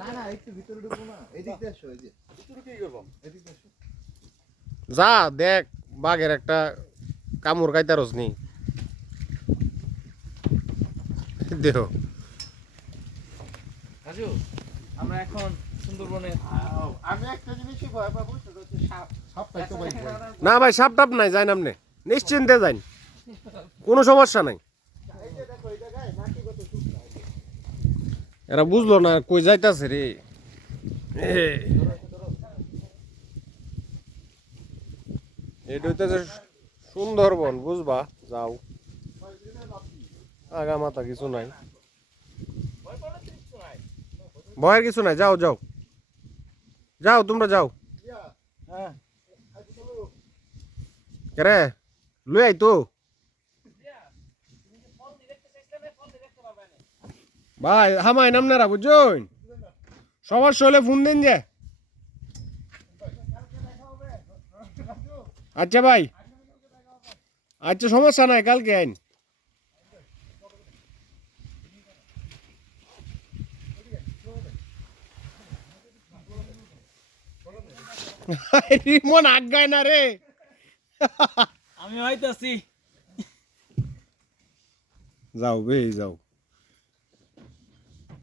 না না একটু ভিতরে ঢুকবো না, এদিক দিয়ে আসো, এই যে ভিতরে কি করব, এদিক দিয়ে আসো। যা দেখ বাঘের একটা কামড় খাইতারস নি দেহ। রাজু আমরা এখন সুন্দরবনে আমি একটা জিনিসই ভয় পাবো, সেটা হচ্ছে সাপ। সাপটাই তো ভাই ভয়। না ভাই সাপ টাপ নাই, যাই নামনে নিশ্চিন্তে যাইন, কোনো সমস্যা নাই। এই যে দেখো এই জায়গায় মাটি কত শুকনো। এরা বুঝলো না কই যাইতাছে রে। এটা হইতেছে সুন্দরবন, বুঝবা যাও, আগা মাথা কিছু নাই, ভয়ের কিছু নাই, যাও যাও যাও, তোমরা যাও। হ্যাঁ রে লই আই তো ভাই, হামাই নামনারা বুঝছেন, সবার শৈলে ফোন দেন যে। আচ্ছা ভাই, আচ্ছা সমস্যা নাই, কালকে আইন। মন আজ্ঞায় না রে। আমি হইতাছি। যাও বে যাও।